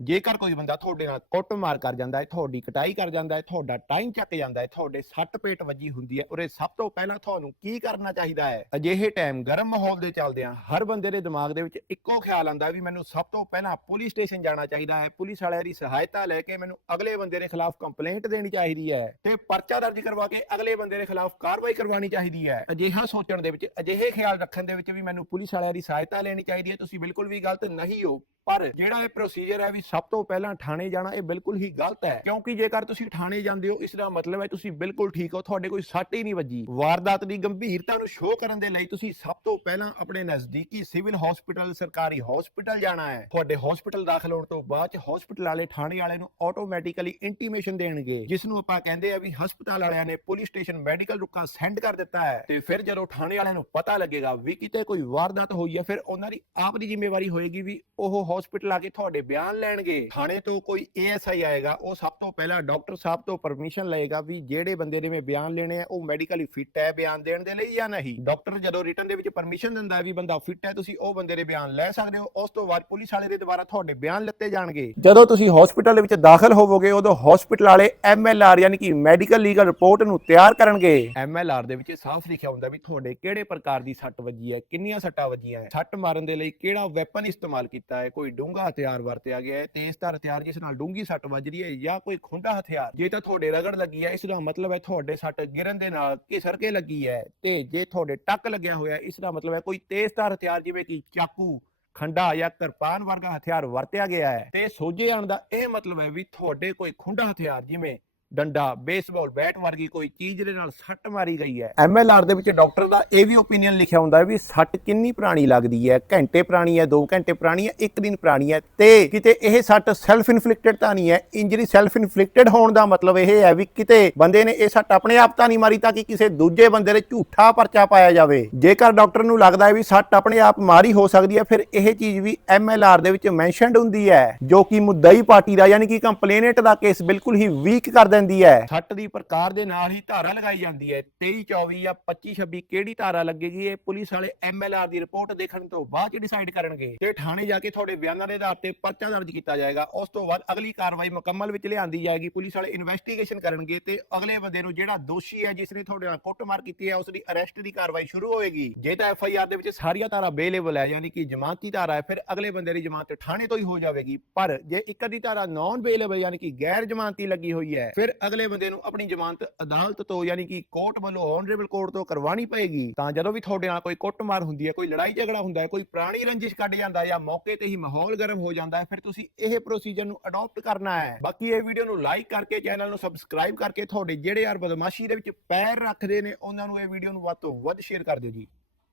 ਜੇਕਰ ਕੋਈ ਬੰਦਾ ਤੁਹਾਡੇ ਨਾਲ ਕੁੱਟਮਾਰ ਕਰ ਜਾਂਦਾ ਹੈ, ਤੁਹਾਡੀ ਕਟਾਈ ਕਰ ਜਾਂਦਾ ਹੈ, ਤੁਹਾਡਾ ਟਾਈਮ ਚੱਕ ਜਾਂਦਾ ਹੈ, ਤੁਹਾਡੇ ਸੱਟ ਪੇਟ ਵੱਜੀ ਹੁੰਦੀ ਹੈ, ਉਰੇ ਸਭ ਤੋਂ ਪਹਿਲਾਂ ਤੁਹਾਨੂੰ ਕੀ ਕਰਨਾ ਚਾਹੀਦਾ ਹੈ? ਅਜਿਹੇ ਟਾਈਮ ਗਰਮ ਮਾਹੌਲ ਦੇ ਚੱਲਦਿਆਂ ਹਰ ਬੰਦੇ ਦੇ ਦਿਮਾਗ ਦੇ ਵਿੱਚ ਇੱਕੋ ਖਿਆਲ ਆਉਂਦਾ ਵੀ ਮੈਨੂੰ ਸਭ ਤੋਂ ਪਹਿਲਾਂ ਪੁਲਿਸ ਸਟੇਸ਼ਨ ਜਾਣਾ ਚਾਹੀਦਾ ਹੈ। ਪੁਲਿਸ ਵਾਲਿਆਂ ਦੀ ਸਹਾਇਤਾ ਲੈ ਕੇ ਮੈਨੂੰ ਅਗਲੇ ਬੰਦੇ ਦੇ ਖਿਲਾਫ ਕੰਪਲੇਂਟ ਦੇਣੀ ਚਾਹੀਦੀ ਹੈ ਤੇ ਪਰਚਾ ਦਰਜ ਕਰਵਾ ਕੇ ਅਗਲੇ ਬੰਦੇ ਦੇ ਖਿਲਾਫ ਕਾਰਵਾਈ ਕਰਵਾਉਣੀ ਚਾਹੀਦੀ ਹੈ। ਅਜਿਹਾ ਸੋਚਣ ਦੇ ਵਿੱਚ, ਅਜਿਹੇ ਖਿਆਲ ਰੱਖਣ ਦੇ ਵਿੱਚ ਵੀ ਮੈਨੂੰ ਪੁਲਿਸ ਵਾਲਿਆਂ ਦੀ ਸਹਾਇਤਾ ਲੈਣੀ ਚਾਹੀਦੀ ਹੈ। ਤੁਸੀਂ ਬਿਲਕੁਲ ਵੀ ਗਲਤ ਨਹੀਂ ਹੋ। ਪਰ ਜਿਹੜਾ ਇਹ ਪ੍ਰੋਸੀਜਰ ਹੈ ਵੀ ਸਭ ਤੋਂ ਪਹਿਲਾਂ ਥਾਣੇ ਜਾਣਾ ਇਹ ਬਿਲਕੁਲ ਹੀ ਗਲਤ ਹੈ। ਕਿਉਂਕਿ ਜੇਕਰ ਤੁਸੀਂ ਥਾਣੇ ਜਾਂਦੇ ਹੋ, ਇਸ ਦਾ ਮਤਲਬ ਹੈ ਤੁਸੀਂ ਬਿਲਕੁਲ ਠੀਕ ਹੋ, ਤੁਹਾਡੇ ਕੋਈ ਸੱਟ ਹੀ ਨਹੀਂ ਵੱਜੀ। ਵਾਰਦਾਤ ਦੀ ਗੰਭੀਰਤਾ ਨੂੰ ਸ਼ੋਅ ਕਰਨ ਦੇ ਲਈ ਤੁਸੀਂ ਸਭ ਤੋਂ ਪਹਿਲਾਂ ਆਪਣੇ ਨਜ਼ਦੀਕੀ ਸਿਵਲ ਹਸਪੀਟਲ ਸਰਕਾਰੀ ਹਸਪੀਟਲ ਜਾਣਾ ਹੈ। ਤੁਹਾਡੇ ਹਸਪੀਟਲ ਦਾਖਲ ਹੋਣ ਤੋਂ ਬਾਅਦ ਹਸਪੀਟਲ ਵਾਲੇ ਥਾਣੇ ਵਾਲੇ ਨੂੰ ਆਟੋਮੈਟਿਕਲੀ ਇੰਟੀਮੇਸ਼ਨ ਦੇਣਗੇ ਜਿਸ ਨੂੰ ਆਪਾਂ ਕਹਿੰਦੇ ਆ ਵੀ ਹਸਪਤਾਲ ਵਾਲਿਆਂ ਨੇ ਪੁਲਿਸ ਸਟੇਸ਼ਨ ਮੈਡੀਕਲ ਰੁਕਾ ਸੈਂਡ ਕਰ ਦਿੱਤਾ ਹੈ। ਤੇ ਫਿਰ ਜਦੋਂ ਥਾਣੇ ਵਾਲਿਆਂ ਨੂੰ ਪਤਾ ਲੱਗੇਗਾ ਵੀ ਕਿਤੇ ਕੋਈ ਵਾਰਦਾਤ ਹੋਈ ਹੈ, ਫਿਰ ਉਹਨਾਂ ਦੀ ਆਪ ਦੀ ਜ਼ਿੰਮੇਵਾਰੀ ਹੋਏਗੀ ਵੀ ਉਹ ਹਸਪੀਟਲ ਆ ਕੇ ਤੁਹਾਡੇ ਬਿਆਨ ਲੈ ਲੈਣਗੇ। ਥਾਣੇ ਤੋਂ ਕੋਈ ਏਐਸਆਈ ਆਏਗਾ, ਉਹ ਸਭ ਤੋਂ ਪਹਿਲਾਂ ਡਾਕਟਰ ਸਾਹਿਬ ਤੋਂ ਪਰਮਿਸ਼ਨ ਲਏਗਾ ਵੀ ਜਿਹੜੇ ਬੰਦੇ ਨੇ ਮੈਂ ਬਿਆਨ ਲੈਣੇ ਆ, ਉਹ ਮੈਡੀਕਲੀ ਫਿੱਟ ਹੈ ਬਿਆਨ ਦੇਣ ਦੇ ਲਈ ਜਾਂ ਨਹੀਂ। ਡਾਕਟਰ ਜਦੋਂ ਰਿਟਨ ਦੇ ਵਿੱਚ ਪਰਮਿਸ਼ਨ ਦਿੰਦਾ ਵੀ ਬੰਦਾ ਫਿੱਟ ਹੈ, ਤੁਸੀਂ ਉਹ ਬੰਦੇ ਦੇ ਬਿਆਨ ਲੈ ਸਕਦੇ ਹੋ, ਉਸ ਤੋਂ ਬਾਅਦ ਪੁਲਿਸ ਵਾਲੇ ਦੇ ਦੁਆਰਾ ਤੁਹਾਡੇ ਬਿਆਨ ਲਿੱਤੇ ਜਾਣਗੇ। ਜਦੋਂ ਤੁਸੀਂ ਹਸਪੀਟਲ ਦੇ ਵਿੱਚ ਦਾਖਲ ਹੋਵੋਗੇ, ਉਦੋਂ ਹਸਪੀਟਲ ਵਾਲੇ ਐਮਐਲਆਰ ਯਾਨੀ ਕਿ ਮੈਡੀਕਲ ਲੀਗਲ ਰਿਪੋਰਟ ਨੂੰ ਤਿਆਰ ਕਰਨਗੇ। ਐਮਐਲਆਰ ਦੇ ਵਿੱਚ ਸਾਫ਼ ਲਿਖਿਆ ਹੁੰਦਾ ਵੀ ਤੁਹਾਡੇ ਕਿਹੜੇ ਪ੍ਰਕਾਰ ਦੀ ਸੱਟ ਵੱਜੀ ਹੈ, ਕਿੰਨੀਆਂ ਸੱਟਾਂ ਵੱਜੀਆਂ ਹੈ, ਸੱਟ ਮਾਰਨ ਦੇ ਲਈ ਕਿਹੜਾ ਵੈਪਨ ਇਸਤੇਮਾਲ ਕੀਤਾ ਹੈ, ਕੋਈ ਡੂੰਘਾ ਹਥਿਆਰ ਵਰਤਿਆ ਗਿਆ ਹੈ ਤੇਜ਼ਧਾਰ ਹਥਿਆਰ ਜਿਸ ਨਾਲ ਡੂੰਘੀ ਸੱਟ ਵੱਜ ਹੈ ਜਾਂ ਕੋਈ ਖੁੰਡਾ ਹਥਿਆਰ। ਜੇ ਤਾਂ ਤੁਹਾਡੇ ਰਗੜ ਲੱਗੀ ਹੈ, ਇਸ ਦਾ ਮਤਲਬ ਹੈ ਤੁਹਾਡੇ ਸੱਟ ਗਿਰਨ ਦੇ ਨਾਲ ਘਿਸਰ ਕੇ ਲੱਗੀ ਹੈ ਤੇ ਜੇ ਤੁਹਾਡੇ ਟੱਕ ਲੱਗਿਆ ਹੋਇਆ, ਇਸ ਦਾ ਮਤਲਬ ਹੈ ਕੋਈ ਤੇਜ਼ ਧਾਰ ਹਥਿਆਰ ਜਿਵੇਂ ਕਿ ਚਾਕੂ, ਖੰਡਾ ਜਾਂ ਕਿਰਪਾਨ ਵਰਗਾ ਹਥਿਆਰ ਵਰਤਿਆ ਗਿਆ ਹੈ। ਤੇ ਸੋਝੇ ਆਉਣ ਦਾ ਇਹ ਮਤਲਬ ਹੈ ਵੀ ਤੁਹਾਡੇ ਕੋਈ ਖੁੰਡਾ ਹਥਿਆਰ ਜਿਵੇਂ ਡੰਡਾ ਬੇਸਬਾਲ ਬੈਟ ਵਰਗੀ ਕੋਈ ਚੀਜ਼ ਦੇ ਨਾਲ ਸੱਟ ਮਾਰੀ ਗਈ ਹੈ। ਐਮਐਲਆਰ ਦੇ ਵਿੱਚ ਡਾਕਟਰ ਦਾ ਇਹ ਵੀ ਓਪੀਨੀਅਨ ਲਿਖਿਆ ਹੁੰਦਾ ਹੈ ਵੀ ਸੱਟ ਕਿੰਨੀ ਪੁਰਾਣੀ ਲੱਗਦੀ ਹੈ? ਘੰਟੇ ਪੁਰਾਣੀ ਹੈ 2 ਘੰਟੇ ਪੁਰਾਣੀ ਹੈ 1 ਦਿਨ ਪੁਰਾਣੀ ਹੈ ਤੇ ਕਿਤੇ ਇਹ ਸੱਟ ਸੈਲਫ ਇਨਫਲਿਕਟਡ ਤਾਂ ਨਹੀਂ ਹੈ? ਇੰਜਰੀ ਸੈਲਫ ਇਨਫਲਿਕਟਡ ਹੋਣ ਦਾ ਮਤਲਬ ਇਹ ਹੈ ਵੀ ਕਿਤੇ ਬੰਦੇ ਨੇ ਇਹ ਸੱਟ ਆਪਣੇ ਆਪ ਤਾਂ ਨਹੀਂ ਮਾਰੀ ਤਾਂ ਕਿ ਕਿਸੇ ਦੂਜੇ ਬੰਦੇ ਦੇ ਝੂਠਾ ਪਰਚਾ ਪਾਇਆ ਜਾਵੇ। ਜੇਕਰ ਡਾਕਟਰ ਨੂੰ ਲੱਗਦਾ ਹੈ ਵੀ ਸੱਟ ਆਪਣੇ ਆਪ ਮਾਰੀ ਹੋ ਸਕਦੀ ਹੈ, ਫਿਰ ਇਹ ਚੀਜ਼ ਵੀ ਐਮਐਲਆਰ ਦੇ ਵਿੱਚ ਮੈਂਸ਼ਨਡ ਹੁੰਦੀ ਹੈ, ਜੋ ਕਿ ਮੁੱਦਈ ਪਾਰਟੀ ਦਾ ਯਾਨੀ ਕਿ ਕੰਪਲੇਨੈਂਟ ਦਾ ਕੇਸ ਬਿਲਕੁਲ ਹੀ ਵੀਕ ਕਰ ਦਿੰਦੀ ਹੈ। ਸੱਟ ਦੀ ਪ੍ਰਕਾਰ ਦੇ ਨਾਲ ਹੀ ਧਾਰਾ ਲਗਾਈ ਜਾਂਦੀ ਹੈ। 23 24 ਜਾਂ 25 26 ਕਿਹੜੀ ਧਾਰਾ ਲੱਗੇਗੀ? ਇਹ ਪੁਲਿਸ ਵਾਲੇ ਐਮਐਲਆਰ ਦੀ ਰਿਪੋਰਟ ਦੇਖਣ ਤੋਂ ਬਾਅਦ ਚ ਡਿਸਾਈਡ ਕਰਨਗੇ। ਤੇ ਥਾਣੇ ਜਾ ਕੇ ਤੁਹਾਡੇ ਬਿਆਨਾਂ ਦੇ ਆਧਾਰ ਤੇ ਪਰਚਾ ਦਰਜ ਕੀਤਾ ਜਾਏਗਾ। ਉਸ ਤੋਂ ਬਾਅਦ ਅਗਲੀ ਕਾਰਵਾਈ ਮੁਕੰਮਲ ਵਿੱਚ ਲਿਆਂਦੀ ਜਾਏਗੀ। ਪੁਲਿਸ ਵਾਲੇ ਇਨਵੈਸਟੀਗੇਸ਼ਨ ਕਰਨਗੇ ਤੇ ਅਗਲੇ ਬੰਦੇ ਨੂੰ ਜਿਹੜਾ ਦੋਸ਼ੀ ਹੈ, ਜਿਸ ਨੇ ਤੁਹਾਡੇ ਨਾਲ ਕੁੱਟਮਾਰ ਕੀਤੀ ਹੈ, ਉਸ ਦੀ ਅਰੈਸਟ ਦੀ ਕਾਰਵਾਈ ਸ਼ੁਰੂ ਹੋਏਗੀ। ਜੇ ਤਾਂ ਐਫਆਈਆਰ ਦੇ ਵਿੱਚ ਸਾਰੀਆਂ ਧਾਰਾ ਬੇਲੇਬਲ ਹੈ, ਯਾਨੀ ਕਿ ਜ਼ਮਾਨਤੀ ਧਾਰਾ ਹੈ, ਫਿਰ ਅਗਲੇ ਬੰਦੇ ਦੀ ਜ਼ਮਾਨਤ ਥਾਣੇ ਤੋਂ ਹੀ ਹੋ ਜਾਵੇਗੀ। ਪਰ ਜੇ ਇੱਕ ਅੱਧੀ ਧਾਰਾ ਨਾਨ ਬੇਲੇਬਲ ਯਾਨੀ ਕਿ ਗੈਰ ਜ਼ਮਾਨਤੀ ਲੱਗੀ ਹੋਈ ਹੈ, ਫਿਰ ਅਗਲੇ ਬੰਦੇ ਨੂੰ ਆਪਣੀ ਜ਼ਮਾਨਤ, ਅਦਾਲਤ ਤੋਂ ਯਾਨੀ ਕਿ ਕੋਰਟ ਵੱਲੋਂ ਆਨਰੇਬਲ ਕੋਰਟ ਤੋਂ ਕਰਵਾਉਣੀ ਪਏਗੀ, ਤਾਂ ਜਦੋਂ ਵੀ ਤੁਹਾਡੇ ਨਾਲ ਕੋਈ ਕੁੱਟਮਾਰ ਹੁੰਦੀ ਹੈ, ਕੋਈ ਲੜਾਈ ਝਗੜਾ ਹੁੰਦਾ ਹੈ, ਕੋਈ ਪੁਰਾਣੀ ਰੰਜਿਸ਼ ਕੱਢ ਜਾਂਦਾ ਜਾਂ ਮੌਕੇ ਤੇ ਹੀ ਮਾਹੌਲ ਗਰਮ ਹੋ ਜਾਂਦਾ ਹੈ, ਫਿਰ ਤੁਸੀਂ ਇਹ ਪ੍ਰੋਸੀਜਰ ਨੂੰ ਅਡਾਪਟ ਕਰਨਾ ਹੈ। ਬਾਕੀ ਇਹ ਵੀਡੀਓ ਨੂੰ ਲਾਈਕ ਕਰਕੇ ਚੈਨਲ ਨੂੰ ਸਬਸਕ੍ਰਾਈਬ ਕਰਕੇ, ਤੁਹਾਡੇ ਜਿਹੜੇ ਯਾਰ ਬਦਮਾਸ਼ੀ ਦੇ ਵਿੱਚ ਪੈਰ ਰੱਖਦੇ ਨੇ, ਉਹਨਾਂ ਨੂੰ ਇਹ ਵੀਡੀਓ ਨੂੰ ਵੱਧ ਤੋਂ ਵੱਧ ਸ਼ੇਅਰ ਕਰ ਦਿਓ ਜੀ।